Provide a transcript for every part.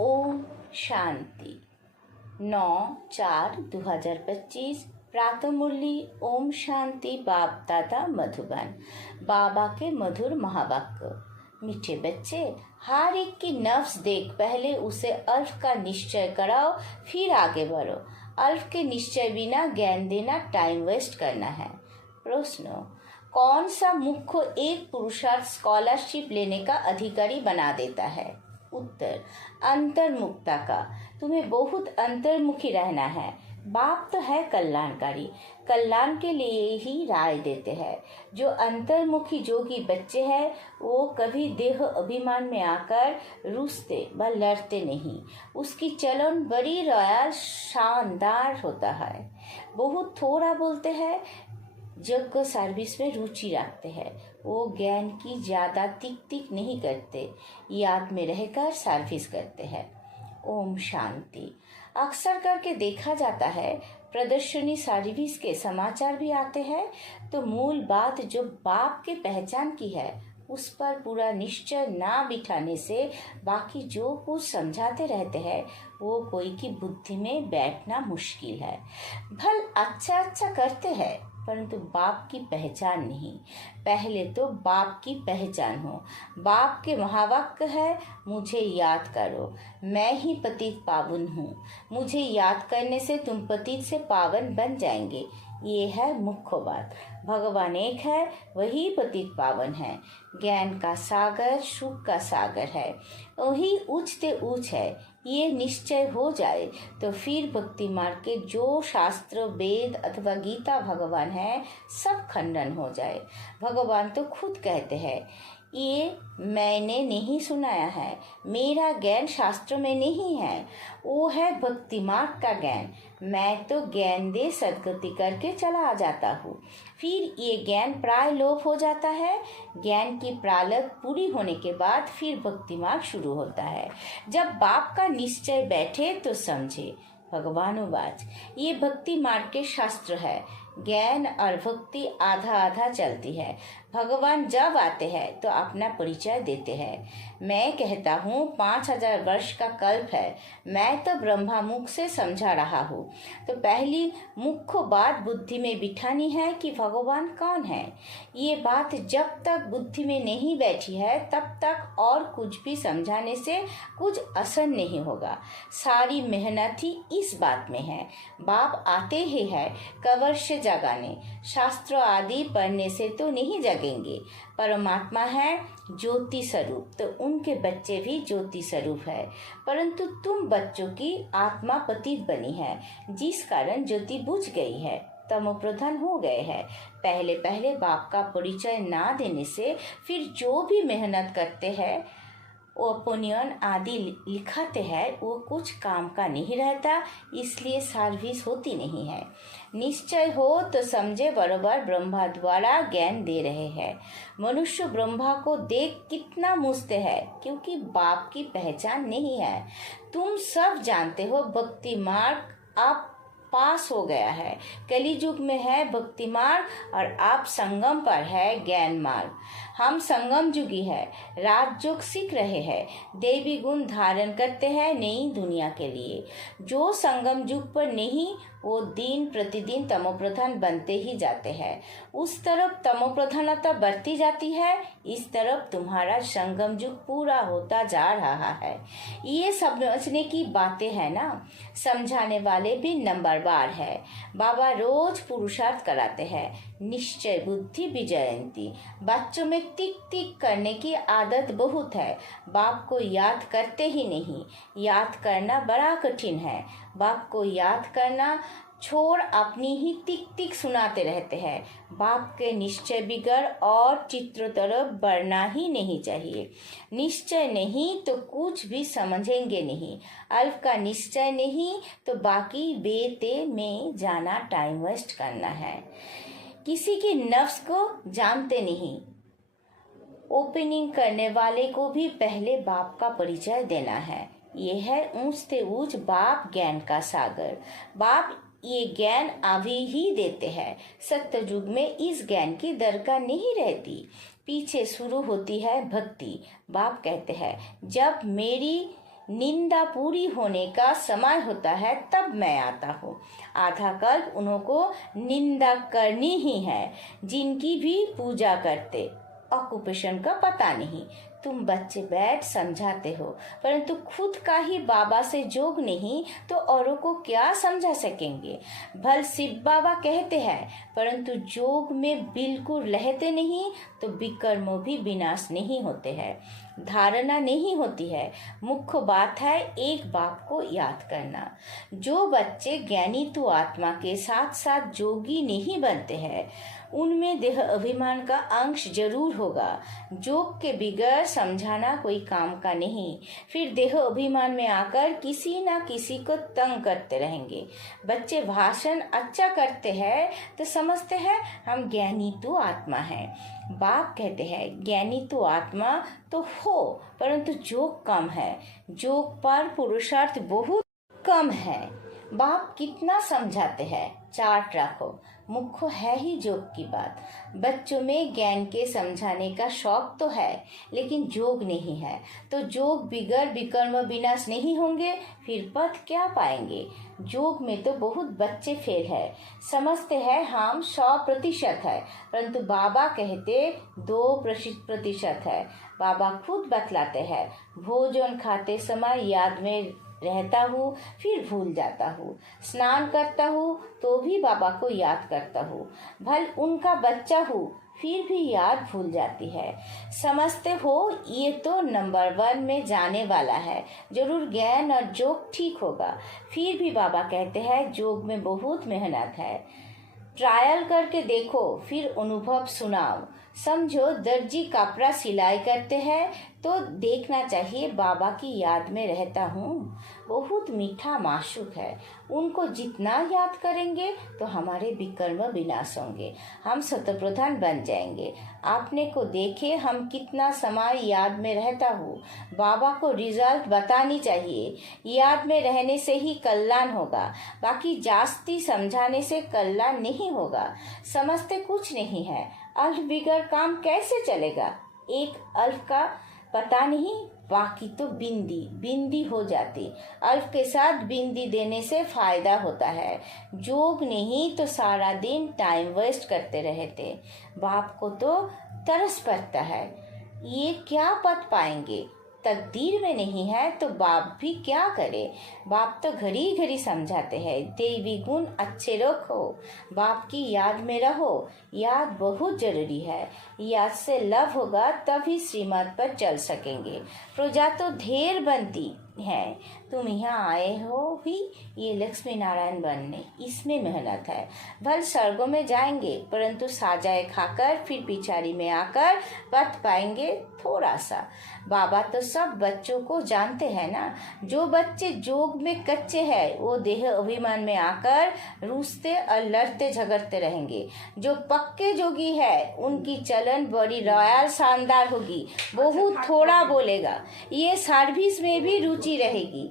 ओम शांति 9/4/2025 प्रातः मुरली ओम शांति बाप दादा मधुबन। बाबा के मधुर महावाक्य। मीठे बच्चे, हर एक की नफ्स देख पहले उसे अल्फ का निश्चय कराओ, फिर आगे बढ़ो। अल्फ के निश्चय बिना ज्ञान देना टाइम वेस्ट करना है। प्रश्न: कौन सा मुख्य एक पुरुषार्थ स्कॉलरशिप लेने का अधिकारी बना देता है? उत्तर: अंतर्मुखता का। तुम्हें बहुत अंतर्मुखी रहना है। बाप तो है कल्याणकारी, कल्याण के लिए ही राय देते हैं। जो अंतर्मुखी जोगी बच्चे हैं वो कभी देह अभिमान में आकर रूसते व लड़ते नहीं। उसकी चलन बड़ी रॉयल शानदार होता है। बहुत थोड़ा बोलते हैं, जग सर्विस में रुचि रखते हैं। वो ज्ञान की ज़्यादा तिक नहीं करते, याद में रहकर सर्विस करते हैं। ओम शांति। अक्सर करके देखा जाता है प्रदर्शनी सर्विस के समाचार भी आते हैं, तो मूल बात जो बाप के पहचान की है उस पर पूरा निश्चय ना बिठाने से बाकी जो कुछ समझाते रहते हैं वो कोई की बुद्धि में बैठना मुश्किल है। भल अच्छा करते हैं परंतु बाप की पहचान नहीं। पहले तो बाप की पहचान हो। बाप के महावाक्य है, मुझे याद करो, मैं ही पतित पावन हूँ। मुझे याद करने से तुम पतित से पावन बन जाएंगे। ये है मुख्य बात। भगवान एक है, वही पतित पावन है। ज्ञान का सागर सुख का सागर है, वही ऊंचते ऊंच है। ये निश्चय हो जाए तो फिर भक्ति मार्ग के जो शास्त्र वेद अथवा गीता भगवान है सब खंडन हो जाए। भगवान तो खुद कहते हैं, ये मैंने नहीं सुनाया है, मेरा ज्ञान शास्त्र में नहीं है, वो है भक्ति मार्ग का ज्ञान। मैं तो ज्ञान दे सदगति करके चला जाता हूँ, फिर ये ज्ञान प्राय लोप हो जाता है। ज्ञान की प्रालब्ध पूरी होने के बाद फिर भक्ति मार्ग शुरू होता है। जब बाप का निश्चय बैठे तो समझे। भगवानुवाच, ये भक्ति मार्ग के शास्त्र है। ज्ञान और भक्ति आधा आधा चलती है। भगवान जब आते हैं तो अपना परिचय देते हैं। मैं कहता हूँ 5000 वर्ष का कल्प है, मैं तो ब्रह्मा मुख से समझा रहा हूँ। तो पहली मुख्य बात बुद्धि में बिठानी है कि भगवान कौन है। ये बात जब तक बुद्धि में नहीं बैठी है तब तक और कुछ भी समझाने से कुछ असर नहीं होगा। सारी मेहनत ही इस बात में है। बाप आते ही है कवर से जगाने, शास्त्र आदि पढ़ने से तो नहीं जगेंगे। परमात्मा है ज्योति स्वरूप, तो उनके बच्चे भी ज्योति स्वरूप है। परंतु तुम बच्चों की आत्मा पतित बनी है, जिस कारण ज्योति बुझ गई है, तमो प्रधान हो गए हैं। पहले पहले बाप का परिचय ना देने से फिर जो भी मेहनत करते हैं ओपिनियन आदि लिखाते हैं वो कुछ काम का नहीं रहता, इसलिए सर्विस होती नहीं है। निश्चय हो तो समझे बरोबर ब्रह्मा द्वारा ज्ञान दे रहे हैं। मनुष्य ब्रह्मा को देख कितना मुझते हैं क्योंकि बाप की पहचान नहीं है। तुम सब जानते हो भक्ति मार्ग आप पास हो गया है। कलियुग में है भक्ति मार्ग और आप संगम पर है ज्ञान मार्ग। हम संगम युगी है, राजयोग सीख रहे हैं, देवी गुण धारण करते हैं नई दुनिया के लिए। जो संगम युग पर नहीं वो दिन प्रतिदिन तमोप्रधान बनते ही जाते हैं। उस तरफ तमोप्रधानता बढ़ती जाती है, इस तरफ तुम्हारा संगम युग पूरा होता जा रहा है। ये समझने की बातें हैं ना। समझाने वाले भी नंबरवार है। बाबा रोज पुरुषार्थ कराते हैं, निश्चय बुद्धि विजयंती। बच्चों में टिक करने की आदत बहुत है, बाप को याद करते ही नहीं। याद करना बड़ा कठिन है। बाप को याद करना छोड़ अपनी ही टिक सुनाते रहते हैं। बाप के निश्चय बिगड़ और चित्र तरफ बढ़ना ही नहीं चाहिए। निश्चय नहीं तो कुछ भी समझेंगे नहीं। अल्प का निश्चय नहीं तो बाकी बेते में जाना टाइम वेस्ट करना है। किसी की नफ्स को जानते नहीं। ओपनिंग करने वाले को भी पहले बाप का परिचय देना है। ये है ऊंचते ऊंच बाप ज्ञान का सागर। बाप ये ज्ञान अभी ही देते हैं। सत्ययुग में इस ज्ञान की दरकार नहीं रहती, पीछे शुरू होती है भक्ति। बाप कहते हैं, जब मेरी निंदा पूरी होने का समय होता है तब मैं आता हूँ। आधा कल्प उन्हों को निंदा करनी ही है जिनकी भी पूजा करते। ऑक्यूपेशन का पता नहीं। तुम बच्चे बैठ समझाते हो, परंतु खुद का ही बाबा से जोग नहीं तो औरों को क्या समझा सकेंगे। भल शिव बाबा कहते हैं, परंतु जोग में बिल्कुल रहते नहीं तो विकर्मों भी विनाश नहीं होते हैं। धारणा नहीं होती है। मुख्य बात है एक बाप को याद करना। जो बच्चे ज्ञानी तो आत्मा के साथ साथ जोगी नहीं बनते हैं, उनमें देह अभिमान का अंश जरूर होगा। जोग के बिगैर समझाना कोई काम का नहीं। फिर देह अभिमान में आकर किसी ना किसी को तंग करते रहेंगे। बच्चे भाषण अच्छा करते हैं तो समझते हैं हम ज्ञानी तो आत्मा है। बाप कहते हैं ज्ञानी तो आत्मा तो हो, परंतु जोग कम है। जोग पर पुरुषार्थ बहुत कम है। बाप कितना समझाते हैं, चार्ट रखो। मुख्य है ही जोग की बात। बच्चों में ज्ञान के समझाने का शौक तो है, लेकिन जोग नहीं है। तो जोग बिगड़ विकर्म विनाश नहीं होंगे, फिर पथ क्या पाएंगे। जोग में तो बहुत बच्चे फेल है। समझते हैं हम 100% है, परंतु बाबा कहते 2% है। बाबा खुद बतलाते हैं, भोजन खाते समय याद में रहता हूँ, फिर भूल जाता हूँ। स्नान करता हूँ तो भी बाबा को याद करता हूँ। भल उनका बच्चा हूँ, फिर भी याद भूल जाती है। समझते हो ये तो नंबर 1 में जाने वाला है। जरूर ज्ञान और जोग ठीक होगा। फिर भी बाबा कहते हैं जोग में बहुत मेहनत है। ट्रायल करके देखो, फिर अनुभव सुनाओ। समझो दर्जी कपड़ा सिलाई करते हैं तो देखना चाहिए बाबा की याद में रहता हूँ। बहुत मीठा माशूक है। उनको जितना याद करेंगे तो हमारे विकर्म विनाश होंगे। हम शतप्रधान बन जाएंगे। आपने को देखे हम कितना समय याद में रहता हूँ। बाबा को रिजल्ट बतानी चाहिए। याद में रहने से ही कल्याण होगा, बाकी जास्ती समझाने से कल्याण नहीं होगा। समझते कुछ नहीं है। अल्फ बिगड़ काम कैसे चलेगा। एक अल्फ का पता नहीं, बाकी तो बिंदी बिंदी हो जाती। अल्फ के साथ बिंदी देने से फायदा होता है। जोग नहीं तो सारा दिन टाइम वेस्ट करते रहते। बाप को तो तरस पड़ता है, ये क्या पद पाएंगे। तकदीर में नहीं है तो बाप भी क्या करे। बाप तो घड़ी घड़ी समझाते हैं देवी गुण अच्छे रखो, बाप की याद में रहो। याद बहुत जरूरी है। याद से लव होगा तभी श्रीमत पर चल सकेंगे। प्रजा तो ढेर बनती है। तुम यहाँ आए हो भी ये लक्ष्मी नारायण बनने, इसमें मेहनत है। भल स्वर्गों में जाएंगे, परंतु साजाए खाकर फिर पिछाड़ी में आकर पथ पाएंगे थोड़ा सा। बाबा तो सब बच्चों को जानते हैं ना। जो बच्चे जोग में कच्चे हैं वो देह अभिमान में आकर रूसते और लड़ते झगड़ते रहेंगे। जो पक्के जोगी है उनकी चलन बड़ी रॉयल शानदार होगी। बहुत थोड़ा बोलेगा। ये सर्विस में भी रुचि रहेगी।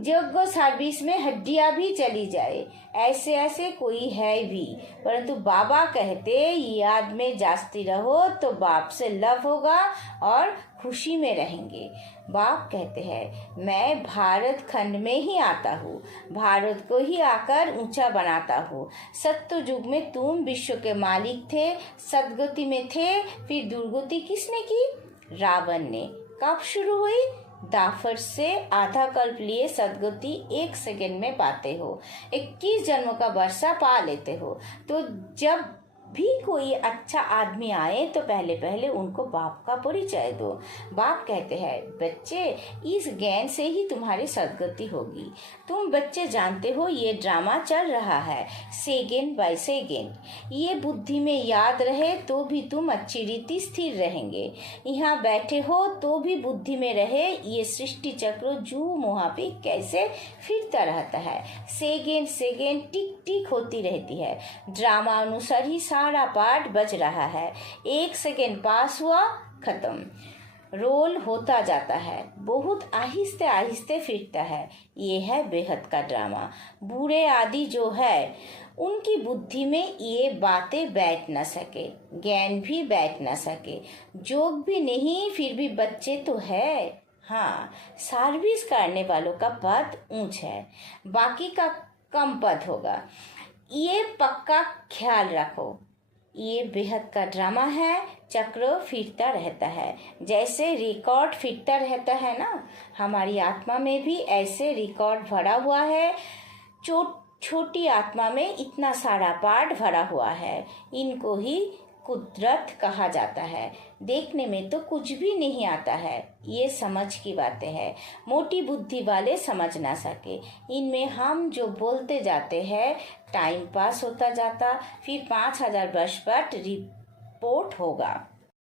जब सर्विस में हड्डियां भी चली जाए, ऐसे ऐसे कोई है भी। परंतु बाबा कहते याद में जास्ती रहो तो बाप से लव होगा और खुशी में रहेंगे। बाप कहते हैं मैं भारत खंड में ही आता हूँ, भारत को ही आकर ऊंचा बनाता हूँ। सत्य युग में तुम विश्व के मालिक थे, सदगति में थे, फिर दुर्गति किसने की? रावण ने। कब शुरू हुई? दाफर से आधा कल्प लिए सदगति 1 सेकंड में पाते हो। 21 जन्मों का वर्षा पा लेते हो। तो जब भी कोई अच्छा आदमी आए तो पहले पहले उनको बाप का परिचय दो। बाप कहते हैं बच्चे इस ज्ञान से ही तुम्हारी सदगति होगी। तुम बच्चे जानते हो ये ड्रामा चल रहा है सेकेंड बाय सेकेंड। ये बुद्धि में याद रहे तो भी तुम अच्छी रीति स्थिर रहेंगे। यहाँ बैठे हो तो भी बुद्धि में रहे ये सृष्टि चक्र जू मुहा पे कैसे फिरता रहता है। सेकेंड सेकेंड टिक टिक होती रहती है। ड्रामा अनुसार ही सारा पार्ट बज रहा है। 1 सेकेंड पास हुआ, खत्म। रोल होता जाता है, बहुत आहिस्ते आहिस्ते फिरता है। ये है बेहद का ड्रामा। बूढ़े आदि जो है उनकी बुद्धि में ये बातें बैठ न सके, ज्ञान भी बैठ न सके, जोग भी नहीं, फिर भी बच्चे तो है। हाँ, सर्विस करने वालों का पद ऊंच है, बाकी का कम पद होगा, ये पक्का ख्याल रखो। ये बेहद का ड्रामा है, चक्र फिरता रहता है, जैसे रिकॉर्ड फिरता रहता है ना, हमारी आत्मा में भी ऐसे रिकॉर्ड भरा हुआ है। छोटी आत्मा में इतना सारा पार्ट भरा हुआ है, इनको ही कुदरत कहा जाता है। देखने में तो कुछ भी नहीं आता है, ये समझ की बातें हैं, मोटी बुद्धि वाले समझ ना सके। इनमें हम जो बोलते जाते हैं, टाइम पास होता जाता, फिर 5000 वर्ष बाद रिपोर्ट होगा,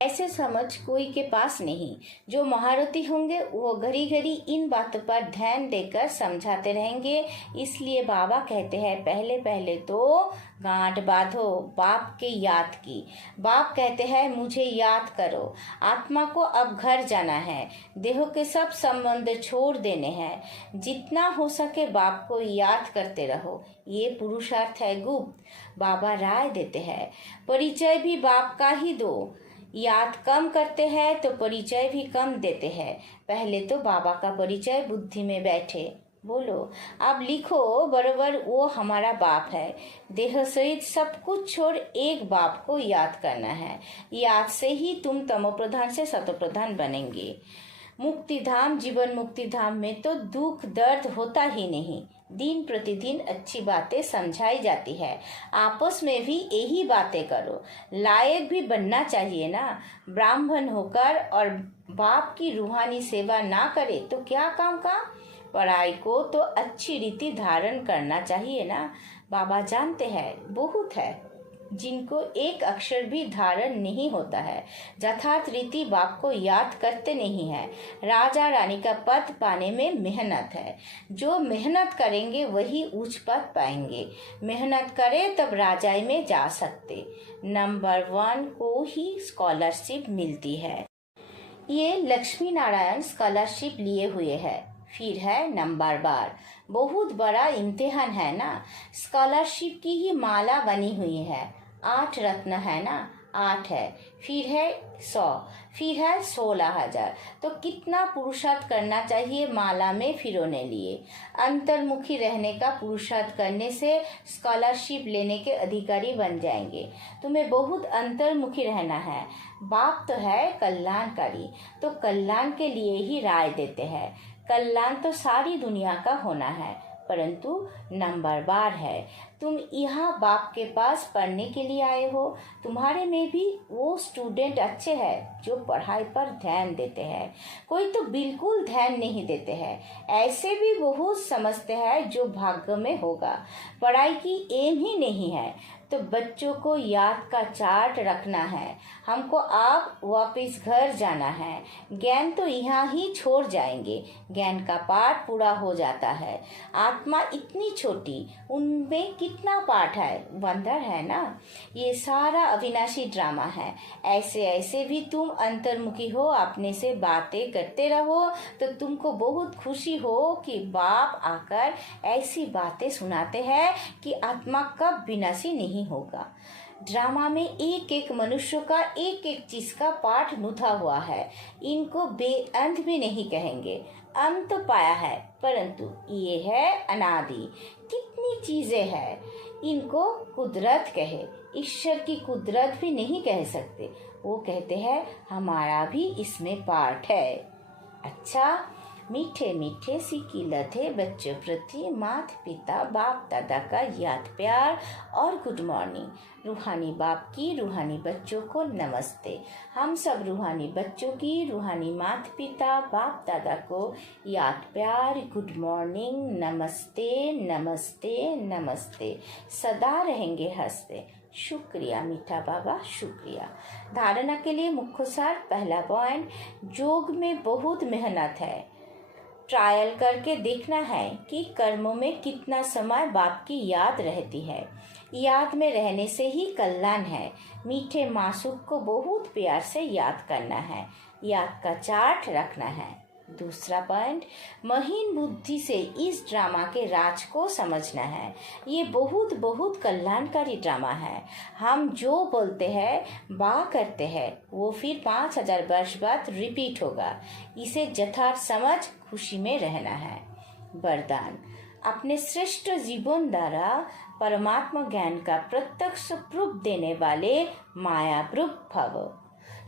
ऐसे समझ कोई के पास नहीं। जो महारथी होंगे वो घड़ी घड़ी इन बातों पर ध्यान देकर समझाते रहेंगे। इसलिए बाबा कहते हैं, पहले पहले तो गांठ बांधो बाप के याद की। बाप कहते हैं, मुझे याद करो, आत्मा को अब घर जाना है, देह के सब संबंध छोड़ देने हैं। जितना हो सके बाप को याद करते रहो, ये पुरुषार्थ है गुप्त। बाबा राय देते हैं, परिचय भी बाप का ही दो। याद कम करते हैं तो परिचय भी कम देते हैं। पहले तो बाबा का परिचय बुद्धि में बैठे, बोलो अब लिखो बरोबर, वो हमारा बाप है। देह सहित सब कुछ छोड़ एक बाप को याद करना है। याद से ही तुम तमो प्रधान से सतो प्रधान बनेंगे। मुक्ति धाम, जीवन मुक्ति धाम में तो दुख दर्द होता ही नहीं। दिन प्रतिदिन अच्छी बातें समझाई जाती है, आपस में भी यही बातें करो। लायक भी बनना चाहिए ना, ब्राह्मण होकर और बाप की रूहानी सेवा ना करे तो क्या काम का। पढ़ाई को तो अच्छी रीति धारण करना चाहिए ना। बाबा जानते हैं बहुत है जिनको एक अक्षर भी धारण नहीं होता है, यथार्थ रीति बाप को याद करते नहीं है। राजा रानी का पद पाने में मेहनत है, जो मेहनत करेंगे वही उच्च पद पाएंगे। मेहनत करें तब राजाई में जा सकते। नंबर 1 को ही स्कॉलरशिप मिलती है, ये लक्ष्मी नारायण स्कॉलरशिप लिए हुए है। फिर है नंबर 12, बहुत बड़ा इम्तिहान है ना। स्कॉलरशिप की ही माला बनी हुई है, 8 रत्न है ना, 8 है, फिर है 100, फिर है 16,000। तो कितना पुरुषार्थ करना चाहिए माला में फिरोने लिए। अंतर्मुखी रहने का पुरुषार्थ करने से स्कॉलरशिप लेने के अधिकारी बन जाएंगे। तुम्हें बहुत अंतर्मुखी रहना है। बाप तो है कल्याणकारी, तो कल्याण के लिए ही राय देते हैं। कल्याण तो सारी दुनिया का होना है, परंतु नंबर 12 है। तुम यहाँ बाप के पास पढ़ने के लिए आए हो। तुम्हारे में भी वो स्टूडेंट अच्छे हैं जो पढ़ाई पर ध्यान देते हैं, कोई तो बिल्कुल ध्यान नहीं देते हैं। ऐसे भी बहुत समझते हैं जो भाग्य में होगा। पढ़ाई की एम ही नहीं है तो बच्चों को याद का चार्ट रखना है। हमको आप वापस घर जाना है, ज्ञान तो यहाँ ही छोड़ जाएंगे। ज्ञान का पाठ पूरा हो जाता है। आत्मा इतनी छोटी, उनमें कितना पाठ है, बंदर है ना। ये सारा अविनाशी ड्रामा है। ऐसे ऐसे भी तुम अंतर्मुखी हो, अपने से बातें करते रहो तो तुमको बहुत खुशी हो कि बाप आकर ऐसी बातें सुनाते हैं कि आत्मा कब विनाशी नहीं होगा। ड्रामा में एक एक मनुष्य का एक एक चीज का पाठ मुथा हुआ है। इनको बेअंत भी नहीं कहेंगे, अंत तो पाया है, परंतु ये है अनादि। कितनी चीजें हैं, इनको कुदरत कहे। ईश्वर की कुदरत भी नहीं कह सकते, वो कहते हैं हमारा भी इसमें पार्ट है। अच्छा, मीठे मीठे सी किलत है बच्चों प्रति माता पिता बाप दादा का याद प्यार और गुड मॉर्निंग। रूहानी बाप की रूहानी बच्चों को नमस्ते। हम सब रूहानी बच्चों की रूहानी माता पिता बाप दादा को याद प्यार, गुड मॉर्निंग, नमस्ते नमस्ते नमस्ते। सदा रहेंगे हंसते। शुक्रिया मीठा बाबा, शुक्रिया। धारणा के लिए मुख्य सार, पहला पॉइंट, योग में बहुत मेहनत है। ट्रायल करके देखना है कि कर्मों में कितना समय बाप की याद रहती है। याद में रहने से ही कल्याण है। मीठे मासूक को बहुत प्यार से याद करना है, याद का चार्ट रखना है। दूसरा पॉइंट, महीन बुद्धि से इस ड्रामा के राज को समझना है। ये बहुत बहुत कल्याणकारी ड्रामा है। हम जो बोलते हैं करते हैं वो फिर 5000 वर्ष बाद रिपीट होगा। इसे यथार्थ समझ खुशी में रहना है। वरदान, अपने श्रेष्ठ जीवन द्वारा परमात्मा ज्ञान का प्रत्यक्ष प्रूफ देने वाले माया प्रूफ भव।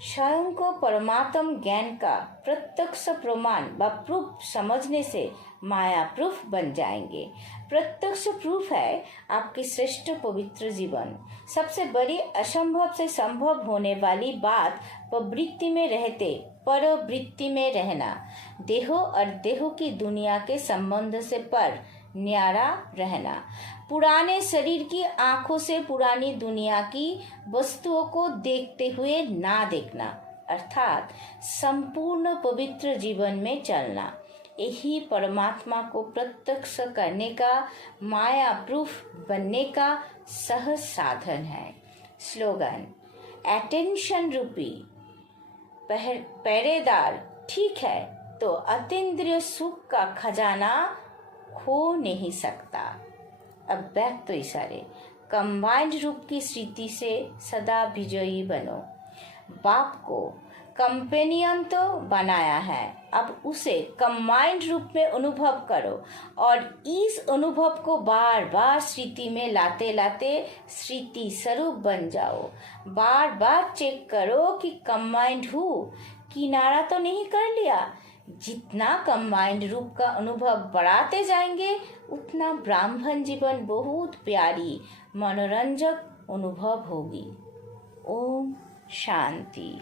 स्वयं को परमात्म ज्ञान का प्रत्यक्ष प्रमाण व प्रूफ समझने से माया प्रूफ बन जाएंगे। प्रत्यक्ष प्रूफ है आपकी श्रेष्ठ पवित्र जीवन। सबसे बड़ी असंभव से संभव होने वाली बात प्रवृत्ति में रहते परवृत्ति में रहना, देहो और देहो की दुनिया के संबंध से पर न्यारा रहना, पुराने शरीर की आंखों से पुरानी दुनिया की वस्तुओं को देखते हुए ना देखना, अर्थात संपूर्ण पवित्र जीवन में चलना, यही परमात्मा को प्रत्यक्ष करने का माया प्रूफ बनने का सहज साधन है। स्लोगन, अटेंशन रूपी पहरेदार ठीक है तो अतीन्द्रिय सुख का खजाना खो नहीं सकता। अब बैक तो इशारे, कंबाइंड रूप की स्थिति से सदा विजयी बनो। बाप को कंपेनियन तो बनाया है, अब उसे कंबाइंड रूप में अनुभव करो और इस अनुभव को बार बार स्मृति में लाते लाते स्मृति स्वरूप बन जाओ। बार बार चेक करो कि कंबाइंड हूँ, किनारा तो नहीं कर लिया। जितना कंबाइंड रूप का अनुभव बढ़ाते जाएंगे उतना ब्राह्मण जीवन बहुत प्यारी मनोरंजक अनुभव होगी। ओम शांति।